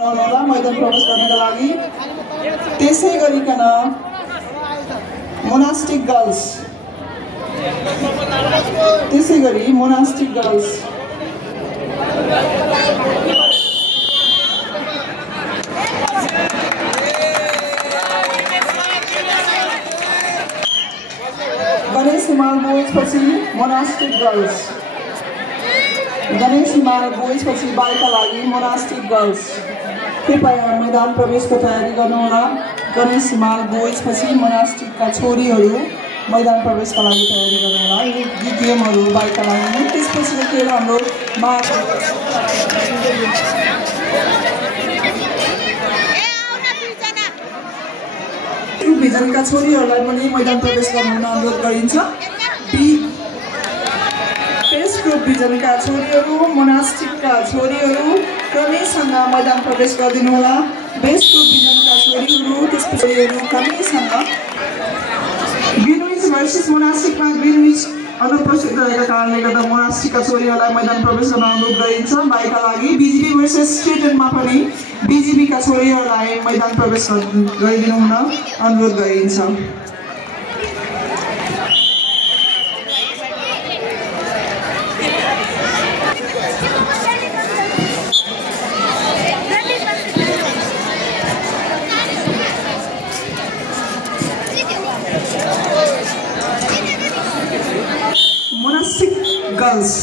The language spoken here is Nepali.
होला मैदान प्रवेश गर्नका लागि। त्यसै गरिकन मोनास्टिक गर्ल्स, त्यसै गरी मोनास्टिक गर्ल्स गणेश हिमाल बोइज पछि मोनास्टिक गर्ल्स, गणेश हिमाल बोइज पछि बालका लागि मोनास्टिक गर्ल्स। कृपया मैदान प्रवेशको तयारी गर्नुहोला। गणेश हिमाल बोइज पछि मोनास्टिकका छोरीहरू मैदान प्रवेशका लागि तयारी गर्नुहोला। यो गेमहरू बालका लागि हुन्। त्यसपछि फेरि हाम्रो भिजनका छोरीहरूलाई पनि मैदान प्रवेश गर्नुहुन अनुरोध गरिन्छ। बेस्ट ग्रुप भिजनका छोरीहरू, मोनास्टिकका छोरीहरू क्रमैसँग मैदान प्रवेश गरिदिनुहोला। बेस्ट ग्रुप भिजनका छोरीहरू, त्यसपछि छोरीहरू क्रमैसँग। ग्रिनविच भर्सेस मोनास्टिकमा ग्रिनविच अनुपस्थित रहेका कारणले गर्दा मोनास्टिकका छोरीहरूलाई मैदान प्रवेश गर्न अनुरोध गरिन्छ। बाइका लागि बिजिबी भर्सेस स्टेटनमा पनि बिजिबीका छोरीहरूलाई मैदान प्रवेश गरिदिनु हुन अनुरोध गरिन्छ। Monastic girls